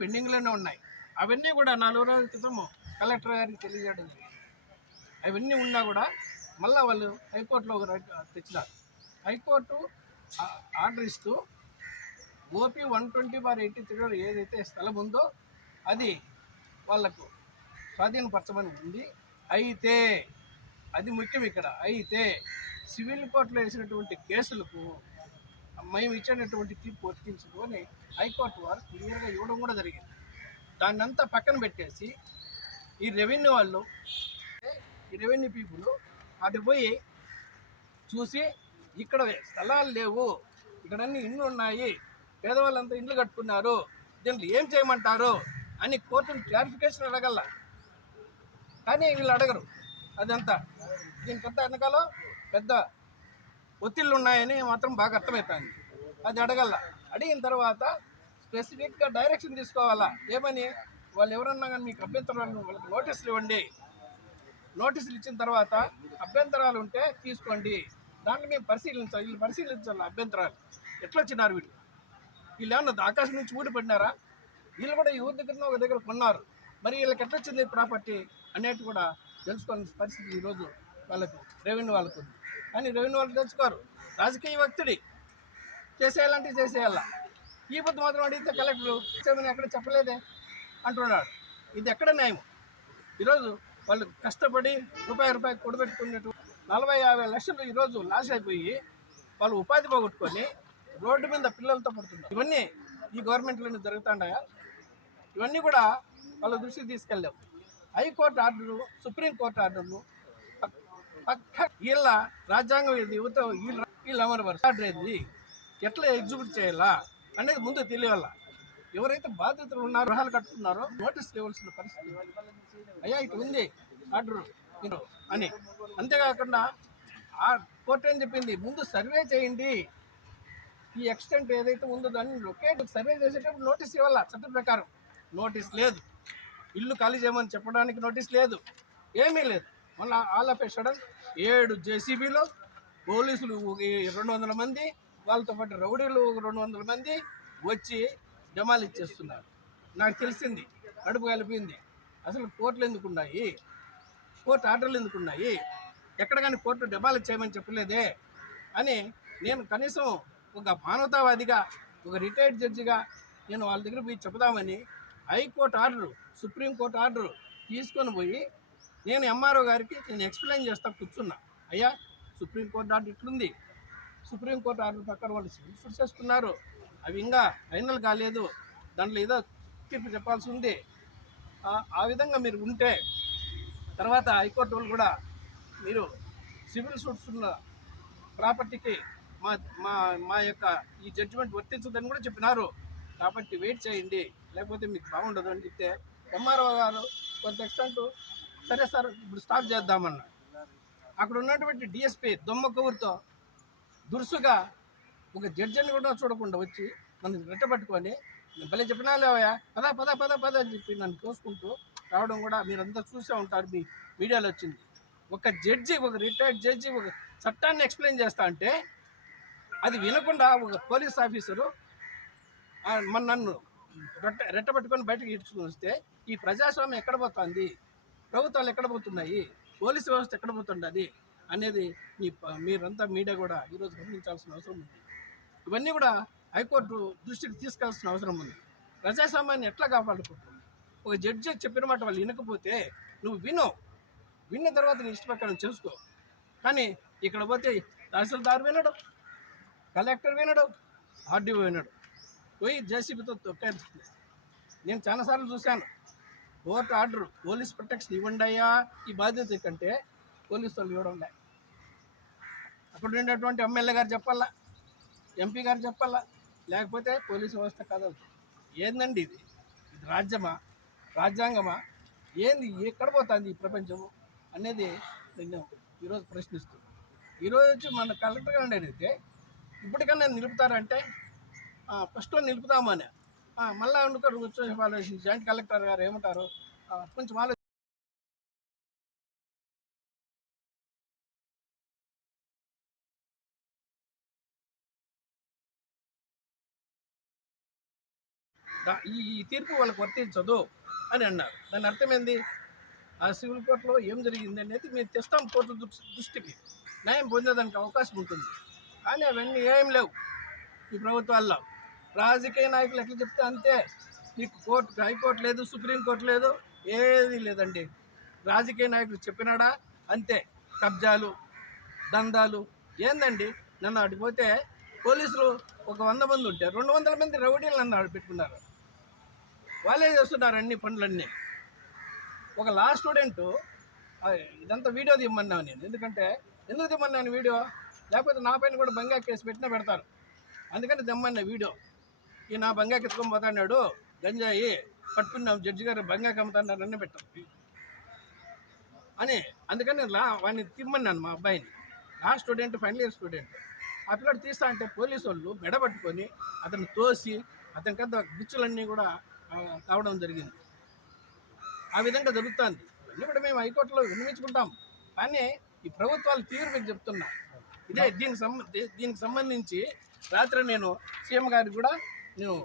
పెండింగ్లోనే ఉన్నాయి. అవన్నీ కూడా 4 రోజుల క్రితం కలెక్టర్ గారికి తెలియజేయడం జరిగింది. అవన్నీ ఉన్నా కూడా మళ్ళీ వాళ్ళు హైకోర్టులో ఒక తెచ్చినారు. హైకోర్టు ఆర్డర్ ఇస్తూ ఓపీ 120/83 ఏదైతే స్థలం ఉందో అది వాళ్లకు స్వాధీనపరచమని ఉంది. అయితే అది ముఖ్యం ఇక్కడ. అయితే సివిల్ కోర్టులో వేసినటువంటి కేసులకు మేము ఇచ్చినటువంటి తీర్పు వర్తించుకొని హైకోర్టు వారు క్లియర్గా ఇవ్వడం కూడా జరిగింది. దాన్నంతా పక్కన పెట్టేసి ఈ రెవెన్యూ వాళ్ళు, ఈ రెవెన్యూ పీపుల్ అటు పోయి చూసి ఇక్కడ స్థలాలు లేవు, ఇక్కడన్నీ ఇండ్లు ఉన్నాయి, పేదవాళ్ళంతా ఇండ్లు కట్టుకున్నారు, దీంట్లో ఏం చేయమంటారు అని కోర్టును క్లారిఫికేషన్ అడగల. కానీ వీళ్ళు అడగరు. అదంతా దీనికంతా వెనకాల పెద్ద ఒత్తిళ్ళు ఉన్నాయని మాత్రం బాగా అర్థమవుతుంది. అది అడగల. అడిగిన తర్వాత స్పెసిఫిక్గా డైరెక్షన్ తీసుకోవాలా. ఏమని వాళ్ళు ఎవరన్నా కానీ మీకు అభ్యంతరాలు వాళ్ళకి నోటీసులు ఇవ్వండి. నోటీసులు ఇచ్చిన తర్వాత అభ్యంతరాలు ఉంటే తీసుకోండి, దాంట్లో మేము పరిశీలించాలి. వీళ్ళు పరిశీలించాలి అభ్యంతరాలు. ఎట్లా వచ్చినారు వీళ్ళు? వీళ్ళు ఏమన్నా ఆకాశం నుంచి ఊడిపడినారా? వీళ్ళు కూడా ఈ ఊరి దగ్గర ఒక దగ్గర కొన్నారు. మరి వీళ్ళకి ఎట్లా వచ్చింది ప్రాపర్టీ అనేది కూడా తెలుసుకోవాల్సిన పరిస్థితి ఈరోజు వాళ్ళకు రెవెన్యూ వాళ్ళకు ఉంది. కానీ రెవెన్యూ వాళ్ళు తెలుసుకోరు. రాజకీయ వ్యక్తుడి చేసేయాలంటే చేసేయాల. ఈ పొద్దు మాత్రం అడిగితే కలెక్టర్ చేయమని ఎక్కడ చెప్పలేదే అంటున్నాడు. ఇది ఎక్కడ న్యాయం? ఈరోజు వాళ్ళు కష్టపడి రూపాయి కూడబెట్టుకున్నట్టు 40-50 లక్షలు ఈరోజు లాస్ అయిపోయి వాళ్ళు ఉపాధి పోగొట్టుకొని రోడ్డు మీద పిల్లలతో పడుతున్నారు. ఇవన్నీ ఈ గవర్నమెంట్లోనే జరుగుతుంటాయా? ఇవన్నీ కూడా వాళ్ళ దృష్టికి తీసుకెళ్ళావు. హైకోర్టు ఆర్డర్లు, సుప్రీంకోర్టు ఆర్డర్లు పక్క వీళ్ళ రాజ్యాంగం ఇది యువత వీళ్ళు అమలుపరిచి ఆర్డర్ ఏది ఎట్లా ఎగ్జిక్యూట్ చేయాలా అనేది ముందు తెలియాల. ఎవరైతే బాధితులు ఉన్నారో, గృహాలు కట్టుకున్నారో నోటీస్ ఇవ్వాల్సిన పరిస్థితి. అయ్యా ఇటు ఉంది ఆర్డర్ అని. అంతేకాకుండా ఆ కోర్టు ఏం చెప్పింది, ముందు సర్వే చేయండి. ఈ ఎక్స్టెంట్ ఏదైతే ఉందో దాన్ని లొకేట్ సర్వే చేసేటప్పుడు నోటీస్ ఇవ్వాలా. చట్టం ప్రకారం నోటీస్ లేదు. ఇల్లు ఖాళీ చేయమని చెప్పడానికి నోటీస్ లేదు, ఏమీ లేదు. మళ్ళీ ఆల్ ఆఫ్ ఏ సడన్ 7 జేసీబీలు, పోలీసులు 200 మంది, వాళ్ళతో పాటు రౌడీలు 200 మంది వచ్చి డెమాలిష్ చేస్తున్నారు. నాకు తెలిసింది, కడుపు కలిపింది. అసలు కోర్టులు ఎందుకు ఉన్నాయి? కోర్టు ఆర్డర్లు ఎందుకు ఉన్నాయి? ఎక్కడ కానీ కోర్టు డెమాలిష్ చేయమని చెప్పలేదే అని నేను కనీసం ఒక మానవతావాదిగా, ఒక రిటైర్డ్ జడ్జిగా నేను వాళ్ళ దగ్గర పోయి చెబుదామని హైకోర్టు ఆర్డరు, సుప్రీంకోర్టు ఆర్డరు తీసుకొని పోయి నేను ఎంఆర్ఓ గారికి నేను ఎక్స్ప్లెయిన్ చేస్తా కూర్చున్నా. అయ్యా సుప్రీంకోర్టు ఆర్డర్ ఇట్లుంది, సుప్రీంకోర్టు ఆర్డర్ ప్రకారం వాళ్ళు సివిల్ సూట్ చేసుకున్నారు, అవి ఇంకా ఫైనల్ కాలేదు, దాంట్లో ఏదో తీర్పు చెప్పాల్సి ఉంది. ఆ విధంగా మీరు ఉంటే తర్వాత హైకోర్టు వాళ్ళు కూడా మీరు సివిల్ సూట్స్ ఉన్న ప్రాపర్టీకి మా మా మా యొక్క ఈ జడ్జిమెంట్ వర్తించదని కూడా చెప్పినారు. కాబట్టి వెయిట్ చేయండి, లేకపోతే మీకు బాగుండదు అని చెప్తే ఎంఆర్ఓ గారు కొంత ఎక్స్టెంట్ సరే సార్ ఇప్పుడు స్టాప్ చేద్దామన్నారు. అక్కడ ఉన్నటువంటి డిఎస్పీ దొమ్మ కవురుతో దురుసుగా ఒక జడ్జిని కూడా చూడకుండా వచ్చి నన్ను రెట్టబట్టుకొని భలే చెప్పినా లేవయా పద పద పద పద అని చెప్పి నన్ను తోసుకుంటూ రావడం కూడా మీరంతా చూసే ఉంటారు, మీ మీడియాలో వచ్చింది. ఒక జడ్జి, ఒక రిటైర్డ్ జడ్జి ఒక చట్టాన్ని ఎక్స్ప్లెయిన్ చేస్తా అంటే అది వినకుండా ఒక పోలీస్ ఆఫీసరు నన్ను రెట్టబట్టుకొని బయటకు ఈడ్చుకుని వస్తే ఈ ప్రజాస్వామ్యం ఎక్కడ పోతుంది, ప్రభుత్వాలు ఎక్కడ పోతున్నాయి, పోలీసు వ్యవస్థ ఎక్కడ పోతుంది అనేది మీరంతా మీడియా కూడా ఈరోజు గమనించాల్సిన అవసరం ఉంది. ఇవన్నీ కూడా హైకోర్టు దృష్టికి తీసుకెళ్లాల్సిన అవసరం ఉంది. ప్రజాస్వామ్యాన్ని ఎట్లా కాపాడుకుంటుంది? ఒక జడ్జి చెప్పిన మాట వాళ్ళు వినకపోతే నువ్వు విన్న తర్వాత నీ ఇష్ట ప్రకారం చేసుకో. కానీ ఇక్కడ పోతే తహసీల్దార్ వినడు, కలెక్టర్ వినడు, ఆర్డీఓ వినడు, పోయి జేసీబీతో తొక్కేస్తుంది. నేను చాలాసార్లు చూశాను. కోర్టు ఆర్డర్, పోలీస్ ప్రొటెక్షన్ ఇవ్వండి అయ్యా ఈ బాధ్యత కంటే పోలీసు వాళ్ళు ఇవ్వడం లే. అక్కడ ఉండేటువంటి ఎమ్మెల్యే గారు చెప్పాలా, ఎంపీ గారు చెప్పాలా, లేకపోతే పోలీసు వ్యవస్థ కదలదు. ఏందండి ఇది? ఇది రాజ్యమా, రాజ్యాంగమా? ఏంది? ఎక్కడ పోతుంది ఈ ప్రపంచము అనేది నేను ఈరోజు ప్రశ్నిస్తున్నాను. ఈరోజు వచ్చి మన కలెక్టర్ గారు అడిగితే ఇప్పటికన్నా నిలుపుతారంటే ఫస్ట్ నిలుపుతామని మళ్ళీ అనుకోరు వచ్చి వాళ్ళు జాయింట్ కలెక్టర్ గారు ఏమంటారు కొంచెం ఆలోచన ఈ తీర్పు వాళ్ళకి వర్తించదు అని అన్నారు. దాని అర్థమైంది, ఆ సివిల్ కోర్టులో ఏం జరిగింది అనేది మేము తెస్తాం కోర్టు దృష్టికి, న్యాయం పొందేదానికి అవకాశం ఉంటుంది. కానీ అవన్నీ ఏం లేవు ఈ ప్రభుత్వాల్లో. రాజకీయ నాయకులు ఎట్లా చెప్తే అంతే. నీకు హైకోర్టు లేదు, సుప్రీంకోర్టు లేదు, ఏది లేదండి. రాజకీయ నాయకులు చెప్పినాడా అంతే. కబ్జాలు, దందాలు ఏందండి. నన్ను అడిగిపోతే పోలీసులు ఒక 100 మంది ఉంటే 200 మంది రౌడీలు నన్ను పెట్టుకున్నారు. వాళ్ళే చేస్తున్నారు అన్ని పనులన్నీ. ఒక లా స్టూడెంట్ ఇదంతా వీడియో తీయమన్నాను నేను. ఎందుకు తీయమన్నాను వీడియో? లేకపోతే నా పైన కూడా బంగా కేసు పెట్టినా పెడతారు. అందుకని తెమ్మన్న వీడియో. ఈ నా బంగాకి ఎత్తుకొని పోతాడు, గంజాయి పట్టుకున్నాం, జడ్జి గారు బంగాకి అమ్ముతాడు అన్నీ పెట్టాం అని. అందుకని వాడిని తిమ్మన్నాను, మా అబ్బాయిని. ఆ స్టూడెంట్, ఫైనల్ ఇయర్ స్టూడెంట్. ఆ పిల్లడు తీస్తా అంటే పోలీసు వాళ్ళు మెడబట్టుకొని అతను తోసి అతని కింద గుచ్చులన్నీ కూడా కావడం జరిగింది. ఆ విధంగా జరుగుతుంది. ఇవన్నీ కూడా మేము హైకోర్టులో విన్నవించుకుంటాం. కానీ ఈ ప్రభుత్వాలు తీరు మీకు చెప్తున్నా. ఇదే దీనికి సంబంధించి రాత్రి నేను సీఎం గారికి కూడా నేను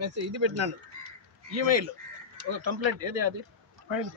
మెసేజ్ ఇది పెట్టినాను, ఈమెయిల్, ఒక కంప్లైంట్. ఏది అది ఫైల్